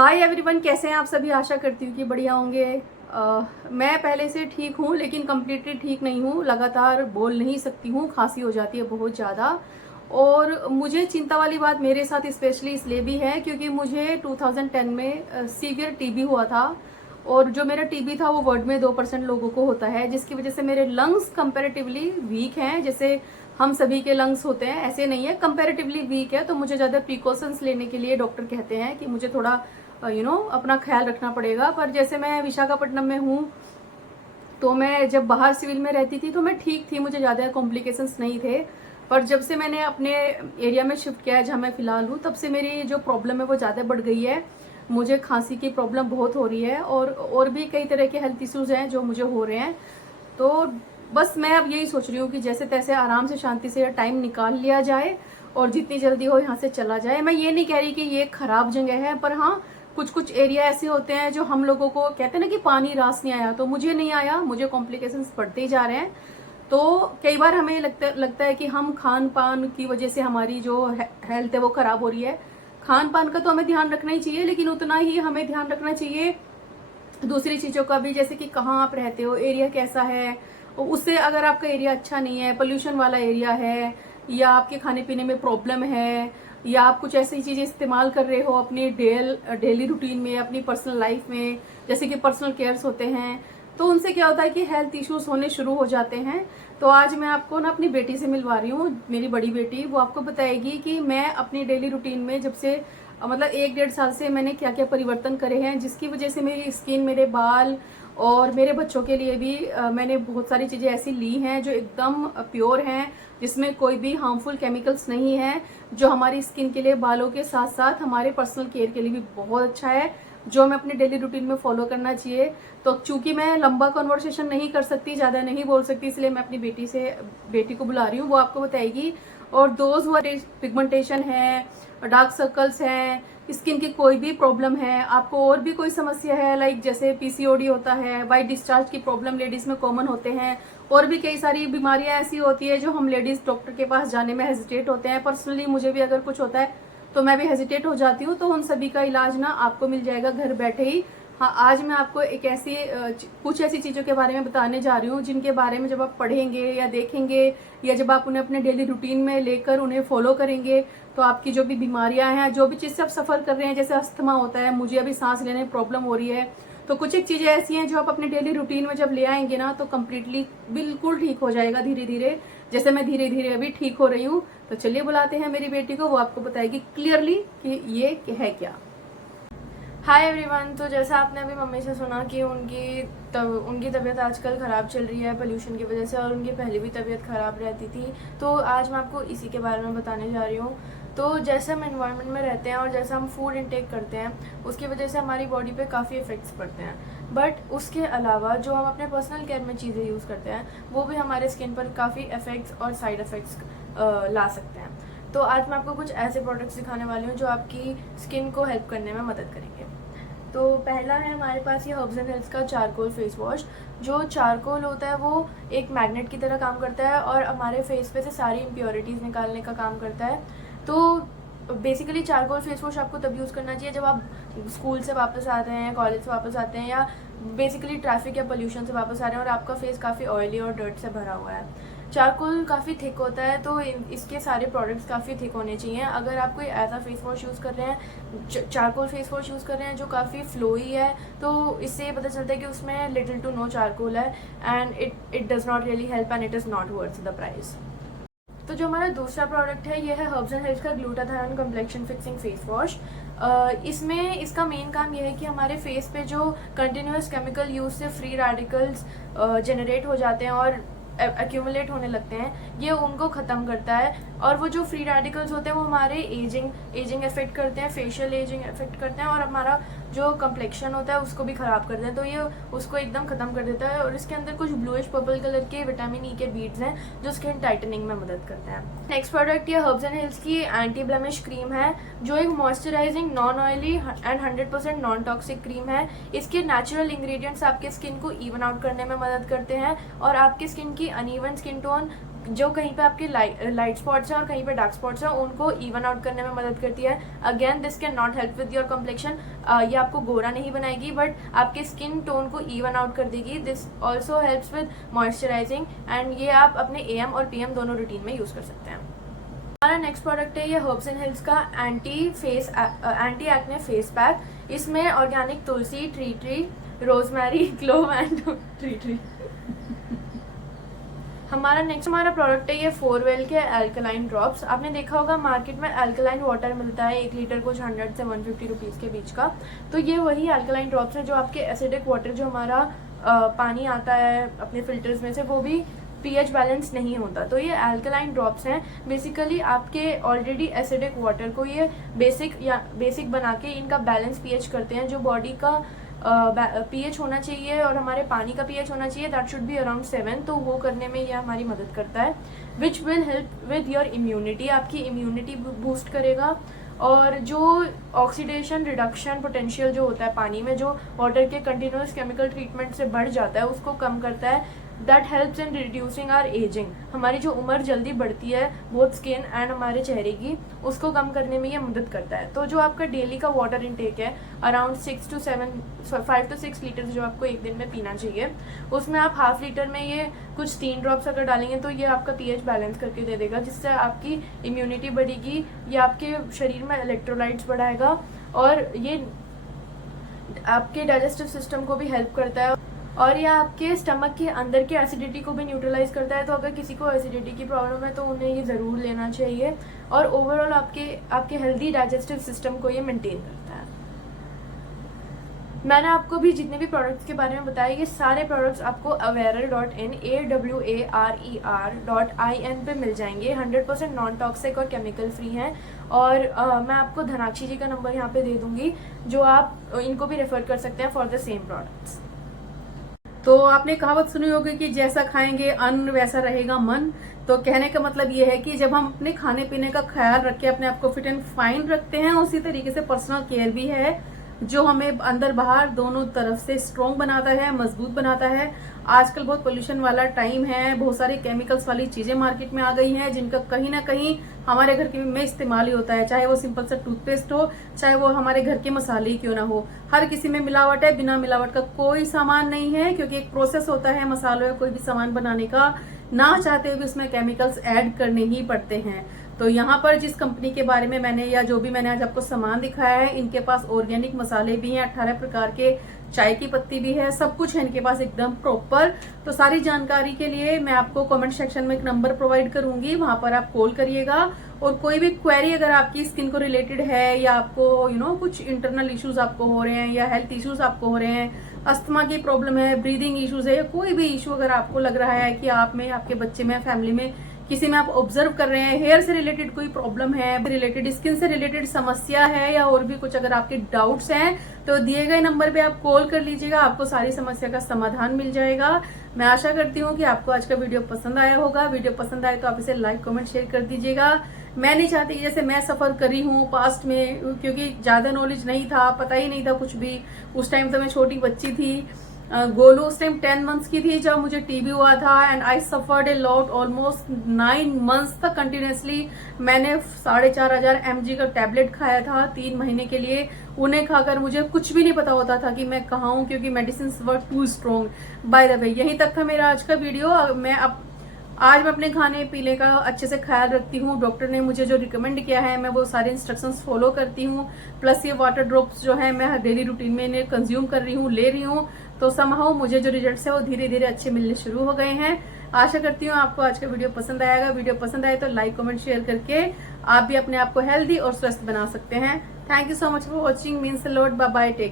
Hi everyone, कैसे हैं आप सभी। आशा करती हूँ कि बढ़िया होंगे। मैं पहले से ठीक हूँ लेकिन कम्प्लीटली ठीक नहीं हूँ। लगातार बोल नहीं सकती हूँ, खांसी हो जाती है बहुत ज़्यादा। और मुझे चिंता वाली बात मेरे साथ स्पेशली इसलिए भी है क्योंकि मुझे 2010 में सीवियर टीबी हुआ था। और जो मेरा टीबी था वो वर्ल्ड में 2% लोगों को होता है, जिसकी वजह से मेरे लंग्स कंपेरेटिवली वीक हैं। जैसे हम सभी के लंग्स होते हैं ऐसे नहीं है, कंपेरेटिवली वीक है। तो मुझे ज़्यादा प्रिकॉशंस लेने के लिए डॉक्टर कहते हैं कि मुझे थोड़ा अपना ख्याल रखना पड़ेगा। पर जैसे मैं विशाखापट्टनम में हूँ, तो मैं जब बाहर सिविल में रहती थी तो मैं ठीक थी, मुझे ज़्यादा कॉम्प्लिकेशंस नहीं थे। पर जब से मैंने अपने एरिया में शिफ्ट किया है जहाँ मैं फ़िलहाल हूँ, तब से मेरी जो प्रॉब्लम है वो ज़्यादा बढ़ गई है। मुझे खांसी की प्रॉब्लम बहुत हो रही है और भी कई तरह के हेल्थ इश्यूज़ हैं जो मुझे हो रहे हैं। तो बस मैं अब यही सोच रही हूँ कि जैसे तैसे आराम से शांति से टाइम निकाल लिया जाए और जितनी जल्दी हो यहाँ से चला जाए। मैं ये नहीं कह रही कि ये खराब जगह है, पर हाँ कुछ कुछ एरिया ऐसे होते हैं जो हम लोगों को कहते हैं ना कि पानी रास नहीं आया, तो मुझे नहीं आया, मुझे कॉम्प्लिकेशंस बढ़ते ही जा रहे हैं। तो कई बार हमें लगता है कि हम खान पान की वजह से हमारी जो हेल्थ है वो खराब हो रही है। खान पान का तो हमें ध्यान रखना ही चाहिए, लेकिन उतना ही हमें ध्यान रखना चाहिए दूसरी चीज़ों का भी, जैसे कि कहाँ आप रहते हो, एरिया कैसा है। उससे अगर आपका एरिया अच्छा नहीं है, पोल्यूशन वाला एरिया है, या आपके खाने पीने में प्रॉब्लम है, या आप कुछ ऐसी चीज़ें इस्तेमाल कर रहे हो अपनी डेली रूटीन में, अपनी पर्सनल लाइफ में, जैसे कि पर्सनल केयर्स होते हैं, तो उनसे क्या होता है कि हेल्थ इश्यूज होने शुरू हो जाते हैं। तो आज मैं आपको ना अपनी बेटी से मिलवा रही हूँ, मेरी बड़ी बेटी। वो आपको बताएगी कि मैं अपनी डेली रूटीन में जब से मतलब 1-1.5 साल से मैंने क्या क्या परिवर्तन करे हैं, जिसकी वजह से मेरी स्किन, मेरे बाल और मेरे बच्चों के लिए भी मैंने बहुत सारी चीज़ें ऐसी ली हैं जो एकदम प्योर हैं, जिसमें कोई भी हार्मफुल केमिकल्स नहीं है, जो हमारी स्किन के लिए, बालों के साथ साथ हमारे पर्सनल केयर के लिए भी बहुत अच्छा है, जो हमें अपने डेली रूटीन में फॉलो करना चाहिए। तो चूंकि मैं लंबा कन्वर्सेशन नहीं कर सकती, ज़्यादा नहीं बोल सकती, इसलिए मैं अपनी बेटी को बुला रही हूँ, वो आपको बताएगी। और दोज हुआ पिगमेंटेशन है, डार्क सर्कल्स हैं, स्किन की कोई भी प्रॉब्लम है, आपको और भी कोई समस्या है, लाइक जैसे पीसीओडी होता है, वाइट डिस्चार्ज की प्रॉब्लम लेडीज में कॉमन होते हैं, और भी कई सारी बीमारियां ऐसी होती है जो हम लेडीज डॉक्टर के पास जाने में हेजिटेट होते हैं। पर्सनली मुझे भी अगर कुछ होता है तो मैं भी हेजिटेट हो जाती हूँ। तो उन सभी का इलाज ना आपको मिल जाएगा घर बैठे ही। हाँ, आज मैं आपको एक ऐसी कुछ ऐसी चीज़ों के बारे में बताने जा रही हूँ जिनके बारे में जब आप पढ़ेंगे या देखेंगे, या जब आप उन्हें अपने डेली रूटीन में लेकर उन्हें फॉलो करेंगे, तो आपकी जो भी बीमारियां हैं, जो भी चीज़ से आप सफ़र कर रहे हैं, जैसे अस्थमा होता है, मुझे अभी सांस लेने में प्रॉब्लम हो रही है, तो कुछ एक चीज़ें ऐसी हैं जो आप अपने डेली रूटीन में जब ले आएंगे ना, तो कम्प्लीटली बिल्कुल ठीक हो जाएगा धीरे धीरे, जैसे मैं धीरे धीरे अभी ठीक हो रही हूँ। तो चलिए बुलाते हैं मेरी बेटी को, वो आपको बताएगी क्लियरली कि ये है क्या। Hi everyone. तो जैसा आपने अभी मम्मी से सुना कि उनकी तबीयत आजकल ख़राब चल रही है पोल्यूशन की वजह से, और उनकी पहले भी तबीयत ख़राब रहती थी, तो आज मैं आपको इसी के बारे में बताने जा रही हूँ। तो जैसे हम एनवायरनमेंट में रहते हैं और जैसा हम फूड इनटेक करते हैं, उसकी वजह से हमारी बॉडी पे काफ़ी इफ़ेक्ट्स पड़ते हैं। बट उसके अलावा जो हम अपने पर्सनल केयर में चीज़ें यूज़ करते हैं, वो भी हमारे स्किन पर काफ़ी इफ़ेक्ट्स और साइड इफ़ेक्ट्स ला सकते हैं। तो आज मैं आपको कुछ ऐसे प्रोडक्ट्स दिखाने वाली हूँ जो आपकी स्किन को हेल्प करने में मदद करेंगे। तो पहला है हमारे पास ये हर्ब्स एंड हिल्स का चारकोल फेस वॉश। जो चारकोल होता है वो एक मैग्नेट की तरह काम करता है और हमारे फेस पे से सारी इम्प्योरिटीज़ निकालने का काम करता है। तो बेसिकली चारकोल फेस वॉश आपको तब यूज़ करना चाहिए जब आप स्कूल से वापस आते हैं, कॉलेज से वापस आते हैं, या बेसिकली ट्रैफिक या पोल्यूशन से वापस आ रहे हैं और आपका फेस काफ़ी ऑयली और डर्ट से भरा हुआ है। चारकोल काफ़ी थिक होता है, तो इसके सारे प्रोडक्ट्स काफ़ी थिक होने चाहिए। अगर आप कोई ऐसा फेस वॉश यूज़ कर रहे हैं, चारकोल फेस वॉश यूज़ कर रहे हैं जो काफ़ी फ्लोई है, तो इससे ये पता चलता है कि उसमें लिटिल टू नो चारकोल है, and it does not really help and it is not worth the price. तो जो हमारा दूसरा प्रोडक्ट है, ये है हर्ब्स एंड हिल्स का glutathione complexion fixing face wash. इसमें इसका मेन काम ये है कि हमारे फेस पे जो कंटिन्यूस केमिकल यूज से फ्री रेडिकल्स जनरेट हो जाते हैं और एक्यूमुलेट होने लगते हैं, ये उनको ख़त्म करता है। और वो जो फ्री रेडिकल्स होते हैं वो हमारे एजिंग इफेक्ट करते हैं, फेशियल एजिंग इफेक्ट करते हैं, और हमारा जो कम्प्लेक्शन होता है उसको भी ख़राब करते हैं। तो ये उसको एकदम ख़त्म कर देता है। और इसके अंदर कुछ ब्लूइश पर्पल कलर के विटामिन ई के बीड्स हैं जो स्किन टाइटनिंग में मदद करते हैं। नेक्स्ट प्रोडक्ट ये हर्ब्स एंड हिल्स की एंटी ब्लेमिश क्रीम है, जो एक moisturising, non oily and 100% non toxic cream है। इसके नेचुरल इंग्रेडिएंट्स आपके स्किन को इवन आउट करने में मदद करते हैं और आपकी स्किन की अनइवन स्किन टोन जो कहीं पे आपके लाइट स्पॉट्स हैं और कहीं पे डार्क स्पॉट्स हैं उनको इवन आउट करने में मदद करती है। Again this can not help with your complexion, ये आपको गोरा नहीं बनाएगी बट आपके स्किन टोन को इवन आउट कर देगी। This also helps with moisturising and ये आप अपने AM और PM दोनों रूटीन में यूज़ कर सकते हैं। हमारा नेक्स्ट प्रोडक्ट है ये हर्ब्स एंड हिल्स का एंटी एक्ने फेस पैक। इसमें organic Tulsi, tree, rosemary, clove and tree. हमारा प्रोडक्ट है ये 4वेल के अल्कलाइन ड्रॉप्स। आपने देखा होगा मार्केट में अल्कलाइन वाटर मिलता है 1 लीटर कुछ 100 से 150 रुपीज़ के बीच का। तो ये वही अल्कलाइन ड्रॉप्स हैं जो आपके एसिडिक वाटर जो हमारा पानी आता है अपने फिल्टर्स में से वो भी pH बैलेंस नहीं होता। तो ये अल्कलाइन ड्रॉप्स हैं, बेसिकली आपके ऑलरेडी एसिडिक वाटर को ये बेसिक बना के इनका बैलेंस pH करते हैं। जो बॉडी का pH होना चाहिए और हमारे पानी का pH होना चाहिए दैट शुड बी अराउंड 7, तो वो करने में ये हमारी मदद करता है। Which will help with your immunity, आपकी इम्यूनिटी बूस्ट करेगा। और जो ऑक्सीडेशन रिडक्शन पोटेंशियल जो होता है पानी में, जो वाटर के कंटिन्यूस केमिकल ट्रीटमेंट से बढ़ जाता है, उसको कम करता है। That helps in reducing our ageing, हमारी जो उम्र जल्दी बढ़ती है बोथ स्किन एंड हमारे चेहरे की, उसको कम करने में ये मदद करता है। तो जो आपका डेली का वाटर इनटेक है अराउंड 5 to 6 लीटर जो आपको एक दिन में पीना चाहिए, उसमें आप ½ लीटर में ये कुछ 3 ड्रॉप्स अगर डालेंगे तो ये आपका pH बैलेंस करके दे देगा, जिससे आपकी इम्यूनिटी बढ़ेगी, ये आपके शरीर में इलेक्ट्रोलाइट्स बढ़ाएगा और ये आपके डाइजेस्टिव सिस्टम को भी हेल्प करता है और यह आपके स्टमक के अंदर के एसिडिटी को भी न्यूट्रलाइज करता है। तो अगर किसी को एसिडिटी की प्रॉब्लम है तो उन्हें ये ज़रूर लेना चाहिए और ओवरऑल आपके हेल्दी डाइजेस्टिव सिस्टम को ये मेंटेन करता है। मैंने आपको भी जितने भी प्रोडक्ट्स के बारे में बताया, ये सारे प्रोडक्ट्स आपको awarer.in awarer.in पे मिल जाएंगे। 100% नॉन टॉक्सिक और केमिकल फ्री हैं। और मैं आपको धनाक्षी जी का नंबर यहाँ पे दे दूँगी, जो आप इनको भी रेफ़र कर सकते हैं फॉर द सेम प्रोडक्ट्स। तो आपने कहावत सुनी होगी कि जैसा खाएंगे अन्न वैसा रहेगा मन। तो कहने का मतलब ये है कि जब हम अपने खाने पीने का ख्याल रख के अपने आप को फिट एंड फाइन रखते हैं, उसी तरीके से पर्सनल केयर भी है जो हमें अंदर बाहर दोनों तरफ से स्ट्रॉन्ग बनाता है, मजबूत बनाता है। आजकल बहुत पोल्यूशन वाला टाइम है, बहुत सारी केमिकल्स वाली चीजें मार्केट में आ गई हैं जिनका कहीं ना कहीं हमारे घर में इस्तेमाल ही होता है, चाहे वो सिंपल सा टूथपेस्ट हो, चाहे वो हमारे घर के मसाले ही क्यों ना हो। हर किसी में मिलावट है, बिना मिलावट का कोई सामान नहीं है, क्योंकि एक प्रोसेस होता है मसालों या कोई भी सामान बनाने का, ना चाहते हुए भी उसमें केमिकल्स ऐड करने ही पड़ते हैं। तो यहाँ पर जिस कंपनी के बारे में मैंने या जो भी मैंने आज आपको सामान दिखाया है, इनके पास ऑर्गेनिक मसाले भी हैं, 18 प्रकार के चाय की पत्ती भी है, सब कुछ है इनके पास एकदम प्रॉपर। तो सारी जानकारी के लिए मैं आपको कमेंट सेक्शन में एक नंबर प्रोवाइड करूंगी, वहां पर आप कॉल करिएगा। और कोई भी क्वेरी अगर आपकी स्किन को रिलेटेड है या आपको कुछ इंटरनल इश्यूज आपको हो रहे हैं या हेल्थ इश्यूज आपको हो रहे हैं, अस्थमा की प्रॉब्लम है, ब्रीदिंग इश्यूज है, या कोई भी इशू अगर आपको लग रहा है कि आप में, आपके बच्चे में, फैमिली में किसी में आप ऑब्जर्व कर रहे हैं, हेयर से रिलेटेड कोई प्रॉब्लम है, रिलेटेड स्किन से रिलेटेड समस्या है, या और भी कुछ अगर आपके डाउट्स हैं, तो दिए गए नंबर पे आप कॉल कर लीजिएगा, आपको सारी समस्या का समाधान मिल जाएगा। मैं आशा करती हूँ कि आपको आज का वीडियो पसंद आया होगा। वीडियो पसंद आए तो आप इसे लाइक कमेंट शेयर कर दीजिएगा। मैं नहीं चाहती कि जैसे मैं सफर करी हूँ पास्ट में, क्योंकि ज्यादा नॉलेज नहीं था, पता ही नहीं था कुछ भी। उस टाइम तो मैं छोटी बच्ची थी, गोलू उस टाइम 10 मंथ्स की थी जब मुझे टीबी हुआ था, and I suffered a lot. Almost 9 months तक कंटिन्यूसली मैंने 4500 mg का टैबलेट खाया था 3 महीने के लिए। उन्हें खाकर मुझे कुछ भी नहीं पता होता था कि मैं कहाँ हूँ, क्योंकि medicine were too strong. By the way, यहीं तक था मेरा आज का वीडियो। आज मैं अपने खाने पीने का अच्छे से ख्याल रखती हूँ। डॉक्टर ने मुझे जो रिकमेंड किया है मैं वो सारे इंस्ट्रक्शंस फॉलो करती हूँ। प्लस ये वाटर ड्रॉप्स जो है मैं डेली रूटीन में इन्हें कंज्यूम कर रही हूँ, ले रही हूँ। तो समहाउ मुझे जो रिजल्ट्स है वो धीरे धीरे अच्छे मिलने शुरू हो गए हैं। आशा करती हूँ आपको आज का वीडियो पसंद आएगा। वीडियो पसंद आए तो लाइक कमेंट शेयर करके आप भी अपने आप को हेल्दी और स्वस्थ बना सकते हैं। Thank you so much for watching, means a lot. Bye bye, take care.